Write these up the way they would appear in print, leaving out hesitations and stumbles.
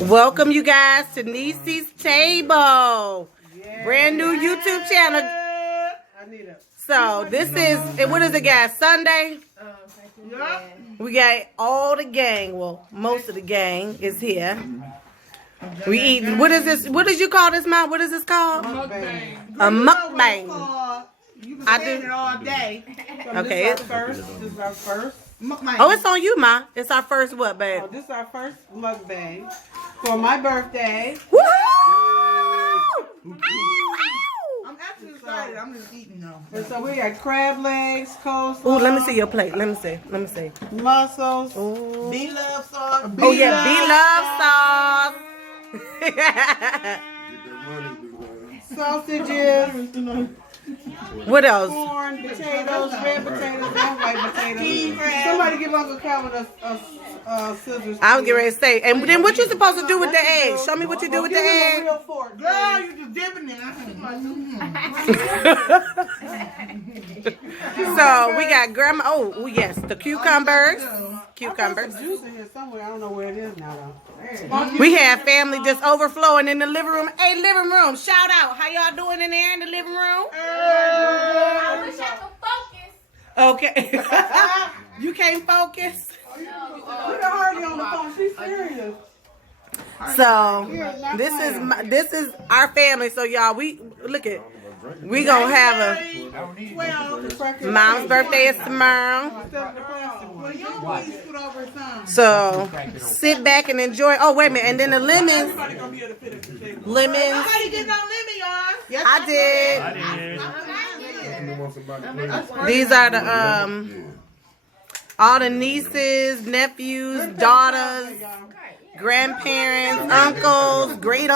Welcome you guys to Niecy's Table. Yeah. Brand new YouTube channel. So this is, what is it guys, Sunday? Yep. We got all the gang, well most of the gang is here. We eat, what is this, what did you call this, Mom? What is this called? Mukbang. A mukbang. You can say it all day. Okay. This is our first mukbang. Oh, it's on you, Ma. It's our first what, babe? Oh, this is our first mukbang for my birthday. Woo! I'm actually excited. I'm just eating though. And so we got crab legs, coleslaw. Ooh, let me see your plate. Let me see. Mussels. Ooh. B-love sauce. Oh yeah, B-love sauce. Sausages. What else? Corn, potatoes, red potatoes, and white potatoes. Somebody give Uncle Calvin a scissors. I was getting ready to say. And then what you supposed to do with the eggs? Show me what you do with the eggs. Girl, you just dipping it. So we got grandma. Oh yes, the cucumbers. Cucumbers. Juice in here somewhere. I don't know where it is now though. We have family just overflowing in the living room. Hey, living room, shout out. How y'all doing in there in the living room? I wish I could focus. Okay. You can't focus. Look at Hardy on the phone. She's serious. So this is our family. So y'all, we gonna have a mom's birthday is tomorrow. So sit back and enjoy. Oh wait a minute, and then the lemons. Lemons. I did. These are the all the nieces, nephews, daughters, grandparents, uncles, great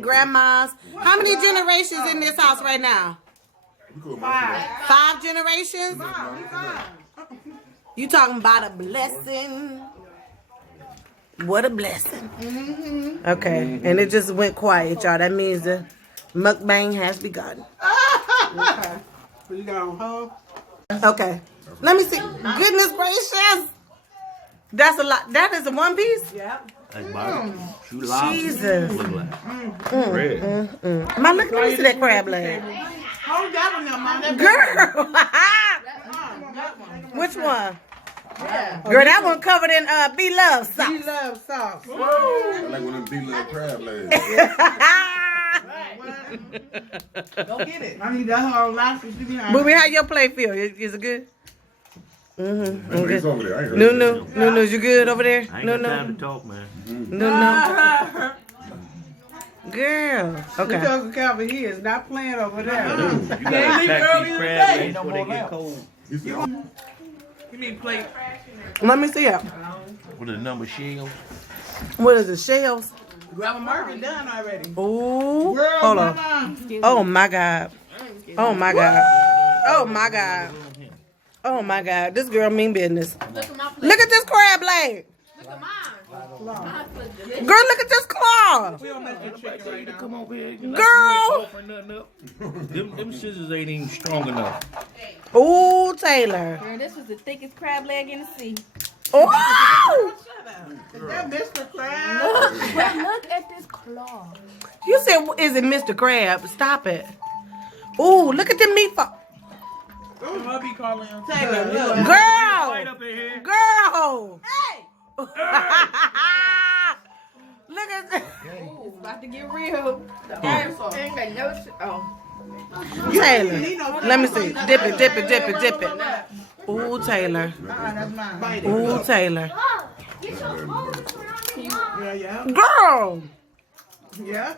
grandmas. How many generations in this house right now? 5 generations? You talking about a blessing? What a blessing. Okay, and it just went quiet, y'all. That means the mukbang has begun. Okay. You got on hold? Okay. Let me see. Goodness gracious. That's a lot. That is a one piece? Yeah. Jesus. Ma, let me see that crab leg. Hold that one now, Mom. Girl. Which one? Yeah. Girl, that one covered in B-love sauce. B-love sauce. I like one of them B-love crab legs. Go get it. I need that whole lot. Booby, how your plate feel? Is it good? It's over there. I ain't No, you good over there? I ain't got time to talk, man. No. Girl. Okay. Uncle Calvin, he is not playing over there. You gotta attack these crab legs before they get cold. You mean plate? Let me see it. What are the number shells? What is it? Shells? Grandma Marvin done already. Ooh. Hold on. Oh my God. Oh my God. Oh my God. Oh my God. This girl mean business. Look at this crab leg. Look at mine. Girl, look at this claw. Come over here. Girl. Them scissors ain't even strong enough. Ooh, Taylor. Girl, this was the thickest crab leg in the sea. Oh. Is that Mr. Crab? Look at this claw. You said, is it Mr. Crab? Stop it. Ooh, look at the meat. I'll be calling him Taylor. Girl. Right up in here. Girl. Hey. Look at this. Ooh, about to get real. Ain't got no Taylor. Let me see. Dip it. Ooh, Taylor. That's mine. Ooh, Taylor. Yeah. Girl. Yeah.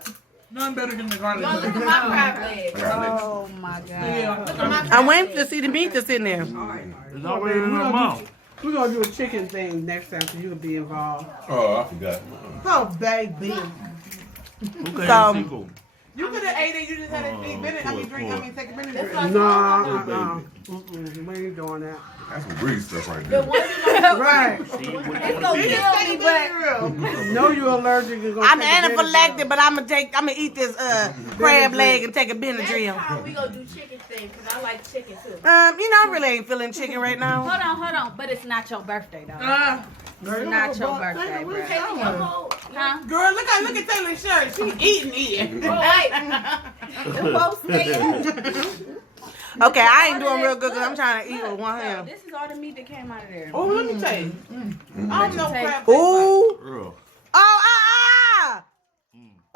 None better than the garlic. Look at my crab leg. Oh my God. I'm waiting to see the meat that's in there. It's already in my mouth. We're going to do a chicken thing next time so you can be involved. Oh, I forgot. Oh, baby. Who can So- have seafood? You could have ate it. You just had to eat Bennett. Take a Bennett. like No, we ain't doing that. That's some grease stuff right The there. one that Right. it's gonna kill me, but No, you're allergic. You're I'm anaphylactic, but I'm gonna eat this crab leg and take a next Benadryl. time we gonna do chicken thing because I like chicken too. You know, I really ain't feeling chicken right now. Hold on, but it's not your birthday though. It's not your birthday, bro. Huh? Girl, look at Taylor's shirt. She eating. Okay, I ain't doing real good because I'm trying to eat with one hand. This is all the meat that came out of there. Oh, let me taste. I don't know crab. Ooh. Oh,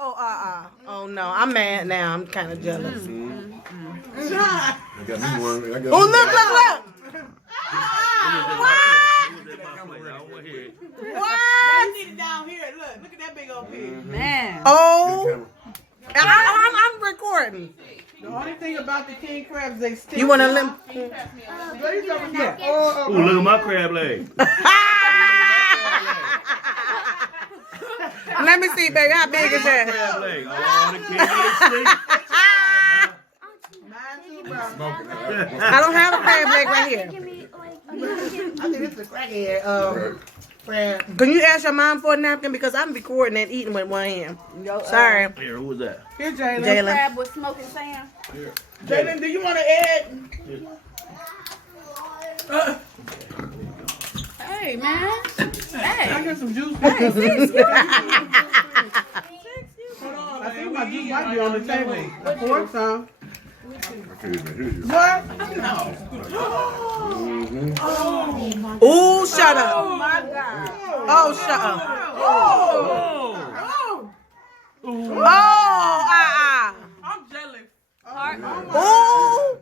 Oh, oh no, I'm mad now. I'm kind of jealous. I got me one. Oh, look. What? You need it down here. Look at that big old pig. Man. Oh, I'm recording. The only thing about the king crabs, they stick. You want to limp? Ooh, look at my crab leg. Let me see, baby. How big is that? Crab leg. Oh, the king is I don't have a crab leg right here. I think it's a crackhead. Crab. Can you ask your mom for a napkin? Because I'm recording and eating with one hand. Sorry. Here, who was that? Here, Jalen. Jalen. Crab with smoking Sam. Jalen, do you want to add? Hey, man. I Hey. got some juice. Hey, sis, you- I think my juice might be on the table. The fork some. I can't even hear you. What? Ooh, shut up. Oh, my God. Oh, shut up. Oh, I'm jealous. Ooh.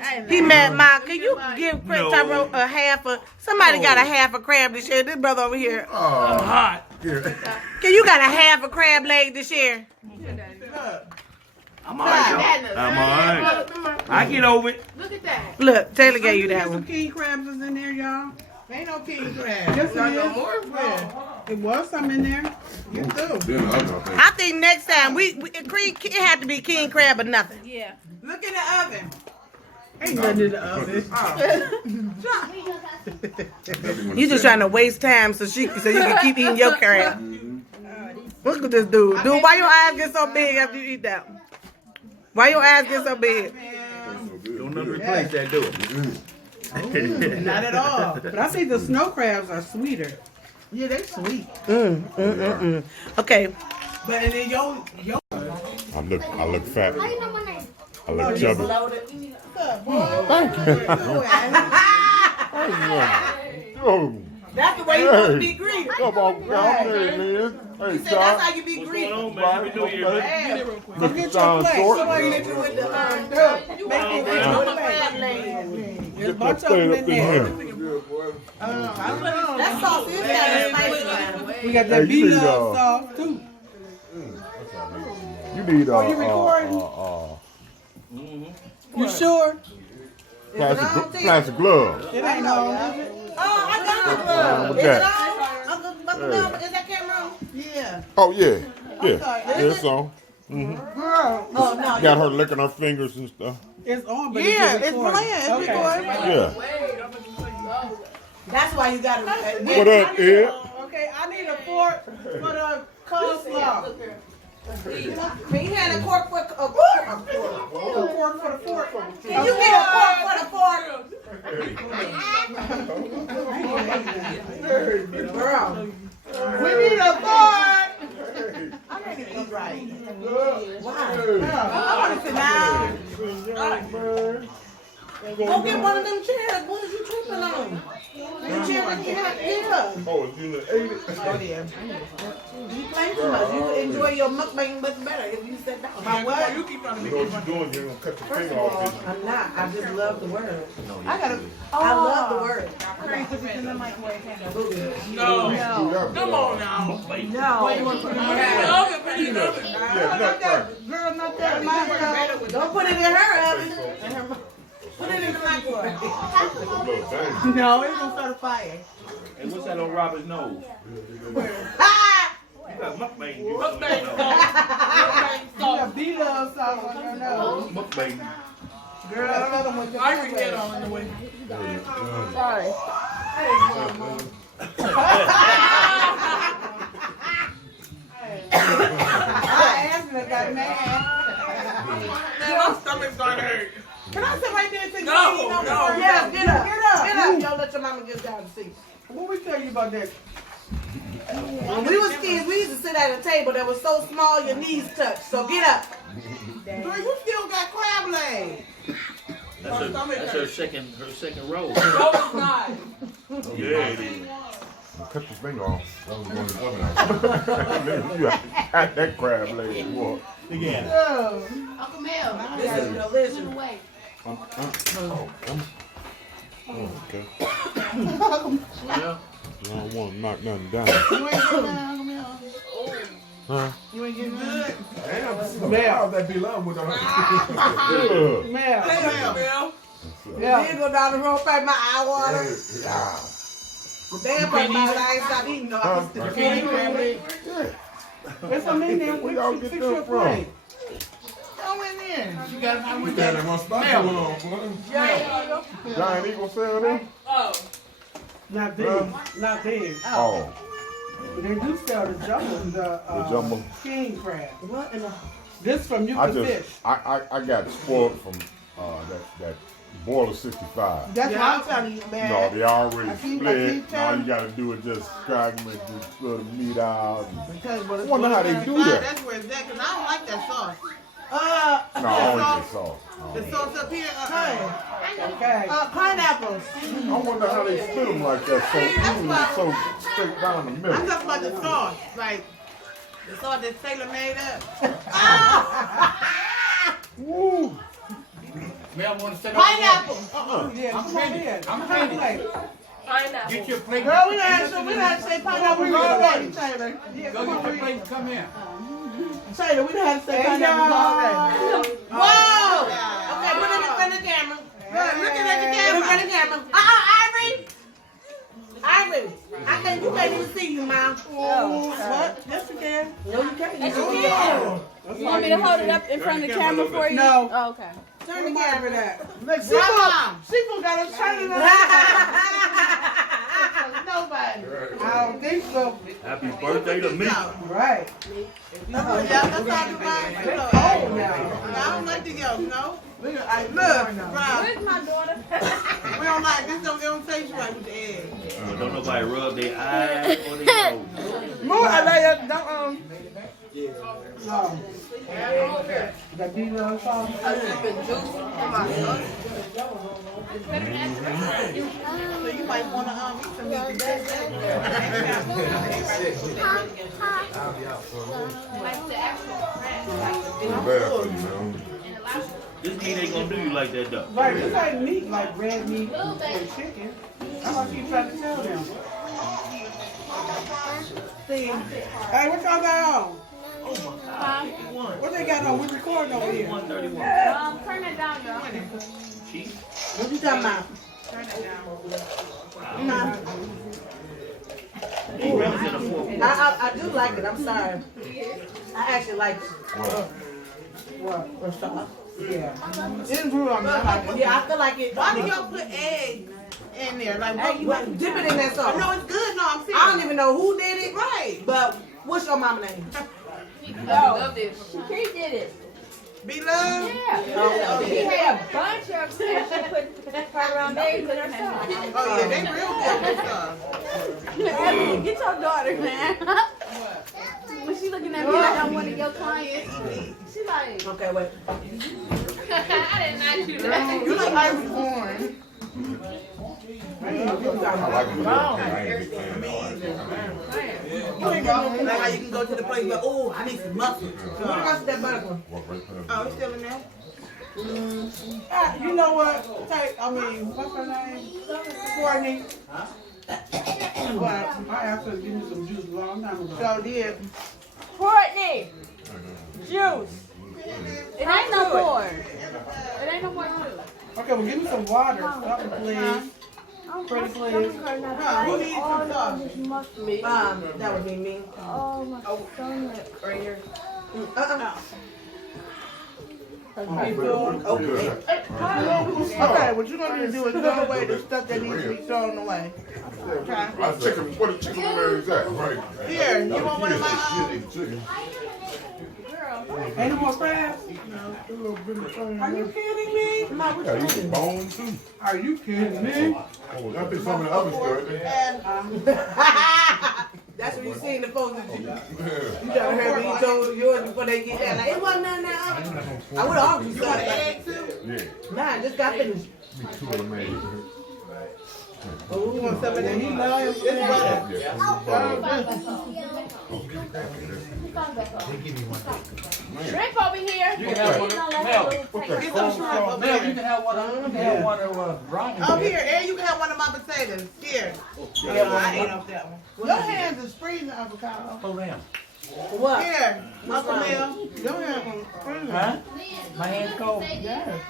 Hey, He mad, Ma. Can you give Chris Tyrone a half a... Somebody got a half a crab this year. This brother over here. Oh, Hot. here. Can you got a half a crab leg this year? I'm all right. I'm all right. I get over it. Look at that. Look, Taylor gave you that Some one. king crabs is in there, y'all. Ain't no king crabs. Yes, it is. Yeah. It was some in there. You too. Then I think. I think next time it had to be king crab or nothing. Yeah. Look in the oven. Ain't nothing in the oven. You just trying to waste time so you can keep eating your crab. Look at this dude. Dude, why your eyes get so big after you eat that? Why your eyes get so big? Don't never replace that, do it. Not at all. But I see the snow crabs are sweeter. Yeah, they sweet. Okay. But and then yo. I look fat. I look chubby. Oh, That's the way you supposed to be greeted. come on, come here, Liz. Hey, He said that's how you be What's greeted. going on, man? Happy New Year, man. Mr. Sound Short. Somebody hit you with the There's a Get bunch that of them thing in up in there. here. That sauce is kind of spicy. We got Hey, that you need, B-Love sauce too. You need you recording? You sure? plastic glove. It ain't no. Oh, I got the glove. With Is it that. on? Uncle Glove, is that camera on? Yeah. Oh yeah, yeah, it's on. Girl. Oh, no. Got her licking her fingers and stuff. It's on, but Yeah, it's it's recording. playing. It's Okay. recording. Yeah. That's why you got to. What up, Ed? Okay, I need a fork for the coleslaw. Can you hand a cork for a fork? A fork for the fork. Can you get a fork for the fork? Girl. We need a fork. I'm ready to eat right. Why? I want to sit down. Go get one of them chairs. What is you tripping on? Them chairs that you have here. Oh, you ate it? Oh, yeah. You play too much. You would enjoy your mukbang much better if you sat down. My what? You keep trying to You make know me what you're doing? You're gonna cut your First finger of all, off. I'm not. I just love the word. I gotta. I love the word. No. Come on now. No. What you want to put in my head? Yeah, nut first. Girl, not that. My Don't put it in her oven. Put it in the microwave. No, it's gonna start a fire. Hey, what's that on Robert's nose? Ah! You got mukbang. You got B-Love sauce on your nose. Mukbang. Girl, I can get on in the way. Sorry. I asked her, got mad. My stomach's starting to hurt. Can I sit right there and take No. Yeah, get up. Get up. Get up. Y'all let your mama get down to see. What we tell you about that? When we was kids, we used to sit at a table that was so small your knees touched. So get up. Girl, you still got crab legs. That's her second roll. No, it's not. Yeah, it is. Cut your finger off. That was one of the oven. You got that crab leg, boy. Again. Uncle Mel. This is delicious. Away. Okay. Well, I don't want to knock nothing down. You ain't getting none, Uncle Mel. Huh? You ain't getting good. Damn, how's that be long with her? Mel. Yeah. Then go down the road, fight my eye water. Yeah. The damn part about it, I ain't stopped eating though. Huh? You can't eat crab legs. There's some in there. Where y'all get them from? Go in there. You got to We got them on spatula on, boy. Giant Eagle sell them? Oh. Not there. Not there. Oh, But they do sell the jumbo. the jumbo. King crab. What in the... This from you I can fish. just, I got spoiled from that boiler 65. That's what I'm telling you, man. No, they already I keep split. All telling you gotta do is just crack them and just throw the meat out. Because I wonder how they do that. That's where it's at, because I don't like that sauce. No, I only get sauce. The sauce up here, okay. Pineapples. I wonder how they split them like that so evenly, so straight down the I'm middle. talking about the sauce, like the sauce that Taylor made up. Woo! Mel want to sit Pineapple. I'm Yeah, come on finished. here. I'm finished. Pineapple. Get your plate. Girl, we done had to say pineapple already, Taylor. Yeah, Go come get on your here. plate and come here. Taylor, we done had to say pineapple already. Whoa! Okay, put it in the camera. Looking at the camera. Look at the camera. Ivory! Ivory! You can't even see you, Mom. What? Yes, you can. No, you can't. Yes, you can. You want me to hold it up in front of the camera for you? No. Oh, okay. Turn the camera there. Look, Seafood got us turning it Nobody. I don't think so. happy birthday to me. Right. That's all you got. It's cold now. I don't like the yolk, no. Look, Brown. Where's my daughter? We don't like this. Don't taste right with the egg. Don't nobody rub their eyes or their nose. More, I like that. No. That beef sauce. I'm sipping juice in my sauce. So you might want to eat some meat today. Bad for you, man. This meat ain't gonna do you like that, though. Right, this ain't meat like red meat and chicken. That's what you trying to tell them. Hey, what y'all got on? What they got on? We recording over here. 131. Turn it down, girl. Cheap. What you talking about? Turn it down. I do like it. I'm sorry. I actually like it. What sauce? Yeah. It's real on me. I like it. Yeah, I feel like it. Why do y'all put eggs in there? Like, Hey, you dip it in that sauce. No, it's good. No, I'm serious. I don't even know who did it. Right. But what's your mama name? Love this. She did it. Be love. Yeah. She had a bunch of stuff. She put her around eggs in her sauce. Oh yeah, they real good with stuff. Evelyn, get your daughter, man. When she looking at me like I'm one of your clients, she like, Okay, wait. I did not do that. You like Irish corn. I like them. I ain't a big fan of You ain't got no like how you can go to the place but oh, I need some muscle. What about that butter one? Oh, it's still in there? You know what? What's her name? Courtney. But I asked her to give me some juice a long time ago. So did. Courtney, juice. It ain't no more. It ain't no more juice. Okay, well give me some water. Something, please. Pretty please. Who needs some sauce? That would be me. Oh, my stomach. Right here. Okay, what you're going to do is throw away the stuff that needs to be thrown away. Okay? Where the chicken is at? Right. Here, you want one of my Chicken. Ain't no more crabs? Are you kidding me? Yeah, you can bone too. Are you kidding me? Oh, I think some of the other stuff. That's what you see in the folks that you trying to hear me told yours before they get there. Like, it wasn't nothing that up. I would have always started like that too. Yeah. Nah, I just got finished. Me too, I made it. Oh, we want some of that. He loves his butter. Shrimp over here. You can have one. Mel, Get some shrimp up Mel, you here. can have one. You can have one of Ronnie's. Up here, and you can have one of my potatoes. Here. Yeah, I ate off that one. Your hands is freezing avocado. Oh, damn. What? Here, Uncle Mel. Your hands are freezing. Huh? My hand's cold. Yes.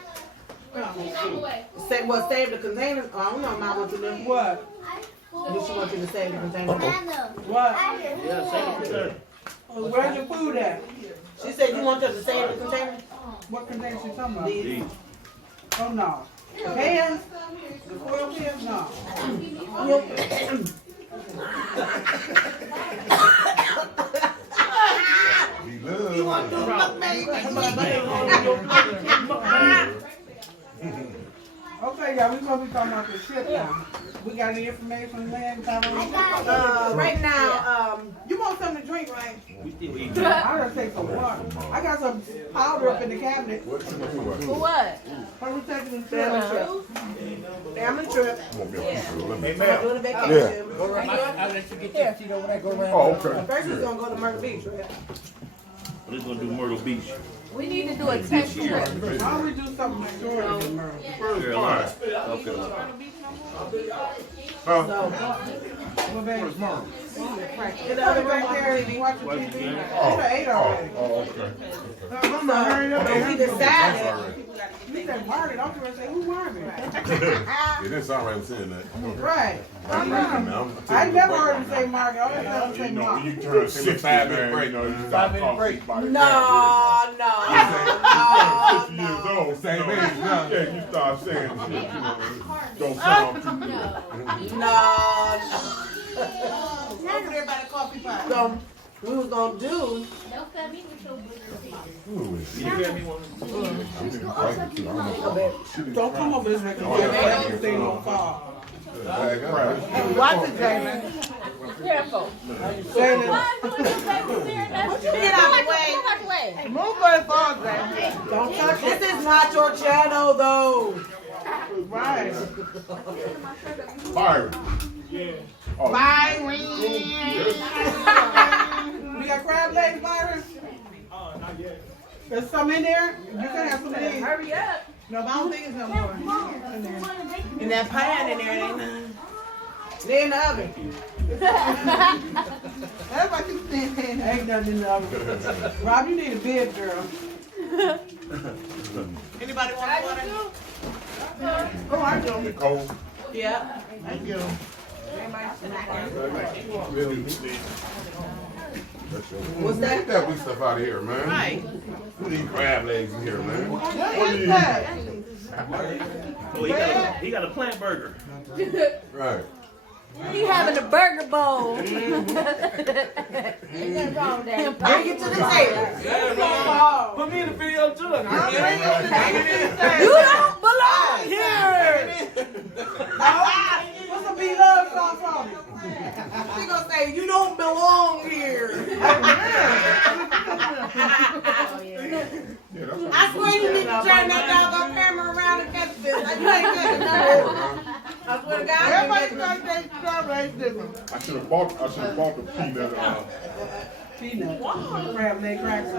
Say, well, save the containers. Oh, I don't know, Mom, what you do. What? Did she want you to save the containers? What? Yeah, same. Where's your food at? She said you want her to save the containers? What container she talking about? These. Oh, no. The pans? The foil pans? No. He loves Okay, y'all, we're going to be talking about the trip now. We got any information, man? Right now, You want something to drink, right? We still eating. I gotta take some water. I got some powder up in the cabinet. Uh-huh. For what? Are we taking the family trip? trip. Family trip. Won't be a piece of lemon. Hey, We're Mel. doing a vacation. I'll let you get your seat over there. Go around. Oh, okay. First, we're going to go to Myrtle Beach, right? We're just gonna do Myrtle Beach. We need to do a test trip. Why don't we do something shorter than Merle? Carolina. Okay. Well, baby, Get out of right there TV. and watch the TV. You done ate already. Oh, okay. I'm not hurrying up. So we decided. You said Marty, don't you say who Marty? It didn't sound right saying that. Right. I never heard him say Marty. I always heard him say You know, when Marty. you turn 60, man, you know, you start 5 minute talking break. about it. No. 50 years old, same age now. Yeah, you start saying shit, you know, don't sound too good. No. Over there by the coffee pot. So, we was going to do. Don't come over this way. Everything will fall. Watch it, Jamie. Careful. Say it. Why are you doing this baby there? That's Get out the way. Get out the way. Move where it falls, Jamie. Don't touch This is not your channel, though. Right. Byron. Oh, Byron. We got crab legs, Byron? Not yet. There's some in there? You can have some of these. Hurry up. No, but I don't think it's no more. In there. And that pan in there, ain't none. They in the oven. That's what you saying. Ain't nothing in the oven. Rob, you need a bed, girl. Anybody want water? Oh, I do. Nicole. Yeah. Thank you. What's that? Get that weak stuff out of here, man. Right. We need crab legs in here, man. What is that? Oh, he got a plant burger. Right. He having a burger bowl. Ain't nothing wrong with that. Bring it to the table. Put me in the video too. You don't belong here. What's a be-love sauce on it? She gonna say, you don't belong here. Yeah, that's I swear you need to turn that doggone camera around and catch this. Like, you ain't getting nothing. I swear to God, Everybody you thinks they strawberries different. I should have bought the peanut. Peanut. Crab leg crackers.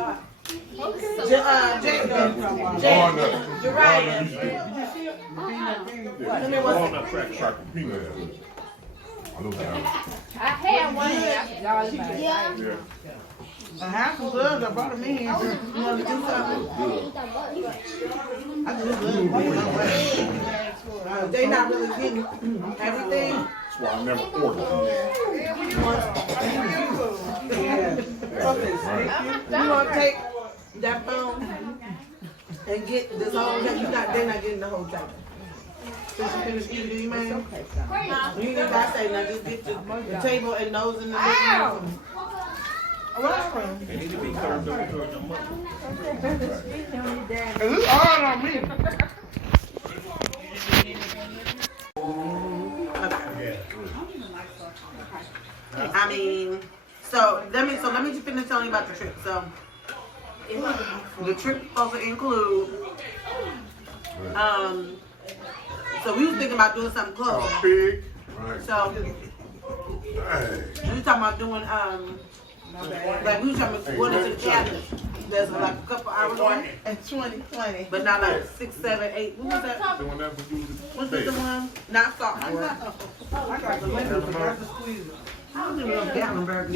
Jacob. Walnut. You're right. Did you see it? The peanut thing. Yeah, walnut cracker peanut. I know that. I had one. Y'all is mine. Yeah. I have some gloves. I brought them in here. You want to do something? I just love They not really getting everything. That's why I never ordered. You want to take that phone and get this whole thing? They're not getting the whole thing. Since you finished eating, do you mind? You ain't gotta say nothing. Just get the table and those in the living room. They need to be curved over towards the mother. It's hard on me. I mean, so let me just finish telling you about the trip. So the trip supposed to include so we was thinking about doing something close. Oh, pig. Right. So Hey. we was talking about doing like we was talking about going into the cabin. There's like a couple hours away. In 2020. But not like 6, 7, 8. What was that? Doing that for you. What's the one? Not salt. I got the lemon, but that's the squeezer. I don't even know if Gatlinburg is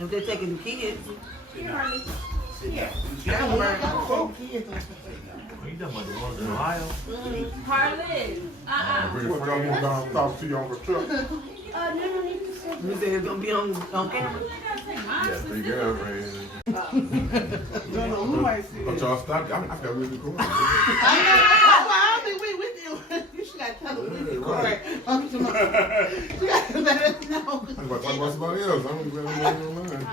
if they're taking the kids. Gatlinburg. You talking about the ones in Ohio? Harlan. What y'all want down talk to you on the truck? You said it's gonna be on camera. Yeah, three girls, man. No, who might see But it? y'all stop. I feel really cool. I'll be with you. You should have tell them we record. You gotta let us know. I'm about to talk about somebody else. I don't even know online.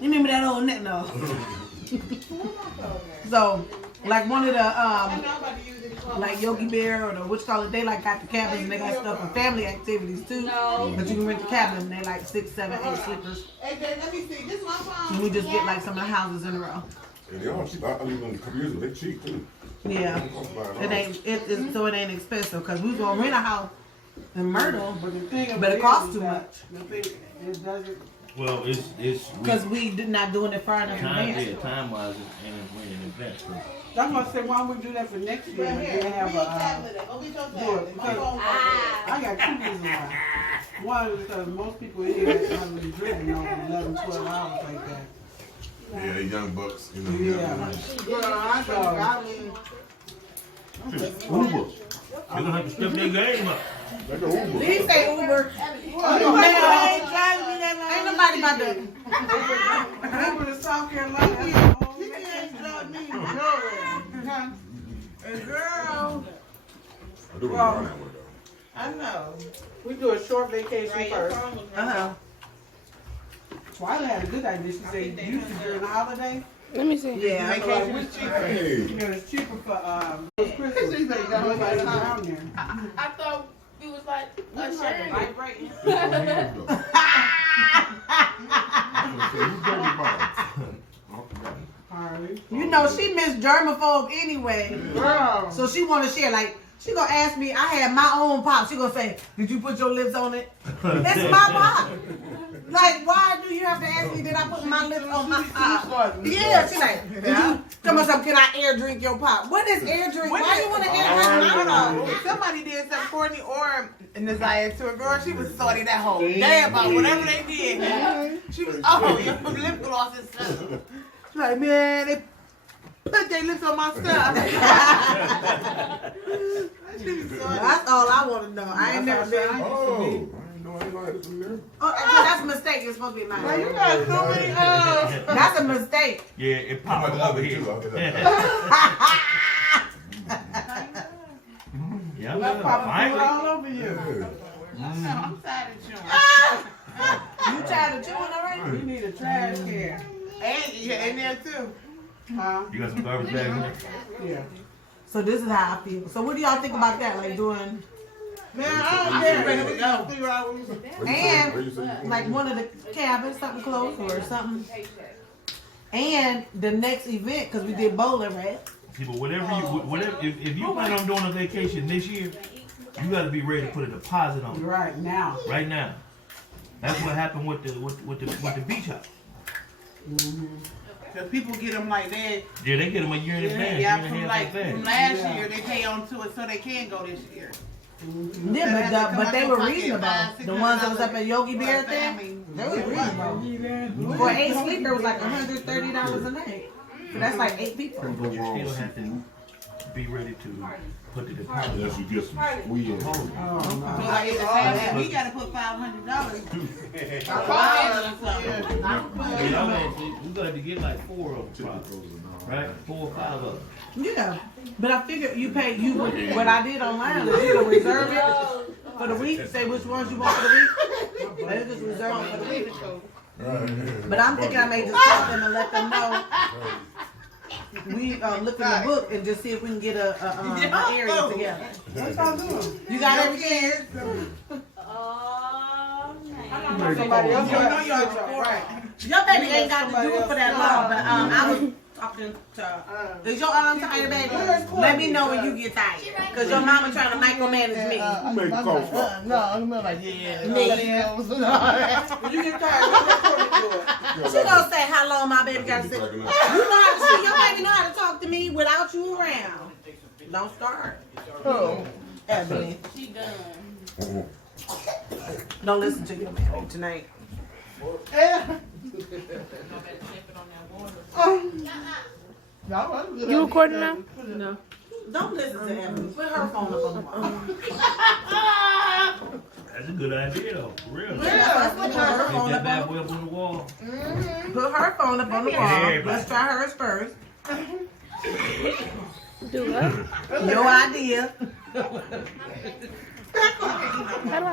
You remember that old net? No. So, like one of the like Yogi Bear or the which call it, they like got the cabins and they got stuff for family activities too. No. But you can rent the cabin and they like 6, 7, 8 sleepers. Hey, babe, let me see. This is my phone. And we just get like some of the houses in a row. Yeah, they all cheap. I live on the computers. They cheap too. Yeah. It ain't so it ain't expensive because we was gonna rent a house in Myrtle, But the thing but it costs too is that much The thing, it doesn't. Well, it's because we did not doing it far enough in advance. time wise and in advance. That's why I said, why don't we do that for next year? And then have a, do it. Because I got 2 reasons why. One is because most people here haven't been driven over 11, 12 hours like that. Yeah, they young bucks. You know. Yeah. Uber. They're gonna have to step their game up. They go Uber. Did he say Uber? Ain't Ain't nobody about to. Uber to South Carolina. You can't drive me nowhere. And girl, I do want to run that one though. I know. We do a short vacation first. Twyla had a good idea. She said, usually during the holiday, Let me see. Yeah. vacation was cheaper. Hey. You know, it's cheaper for Christmas. Nobody's down there. I thought you was like sharing. Harley. You know she missed germaphobe anyway, Girl. so she want to share. Like she gonna ask me. I had my own pop. She gonna say, "Did you put your lips on it?" It's my pop. Like, why do you have to ask me? Did I put my lips on my pop? Yeah, she like, did you tell me something? Can I air drink your pop? What is air drink? Why you want to air drink my pop? Somebody did something, Courtney or Nasiah to a girl. She was salty that whole day about whatever they did. She was, oh, your lip gloss and stuff. She's like, man, they put their lips on my stuff. She was salty. That's all I want to know. I ain't never been. Oh, I didn't know anybody was in there. Oh, that's a mistake. It's supposed to be mine. You got so many That's a mistake. Yeah, it How popped much over other here. too? Yeah, I'm That pop finally. all over you. I'm tired of chewing. You tired of chewing already? You need a trash can. And you're in there too. Huh? You got some garbage bags in there? Yeah. So this is how I feel. So what do y'all think about that? Like doing, Man, I don't care. Ready to go. Figure out what you and like one of the cabins, something close or something. And the next event, because we did bowling, right? See, but whatever, if you plan on doing a vacation this year, you got to be ready to put a deposit on it right now. right now. That's what happened with the beach house. So people get them like that. Yeah, they get them a year in advance, Yeah, year from and a like half in from advance. last year they pay on to it so they can go this year. Yeah, but they were reasonable. The ones that was up at Yogi Bear thing, they were reasonable. For 8 sleeper, it was like $130 a night. So that's like 8 people. But you still have to be ready to put the deposit. Unless you get some weed in home. So like it's the same thing. We gotta put $500. We got to get like 4 of them, probably, right? 4 or 5 of them. Yeah, but I figured you pay you what I did online is you can reserve it for the week. Say which ones you want for the week. They just reserve it for the week. But I'm thinking I may just call them and let them know. We look in the book and just see if we can get an area together. What y'all doing? You got everything? Somebody else. You know you're right. Your baby ain't got to do it for that long, but I was talking to. Is your arm tired, baby? Let me know when you get tired, cause your mama trying to micromanage me. Make a call. No, I'm like, yeah. Me. When you get tired, let that Courtney do it. She gonna say how long my baby got to say. You know how to see your baby know how to talk to me without you around. Don't start. Oh, Ebony. She done. Don't listen to your man tonight. You recording now? No. Don't listen to Ebony. Put her phone up on the wall. That's a good idea though, for real. Yeah, put her Get phone that up bad on boy up on the wall. Put her phone up on the wall. Everybody. Let's try hers first. Do what? No idea. How do I?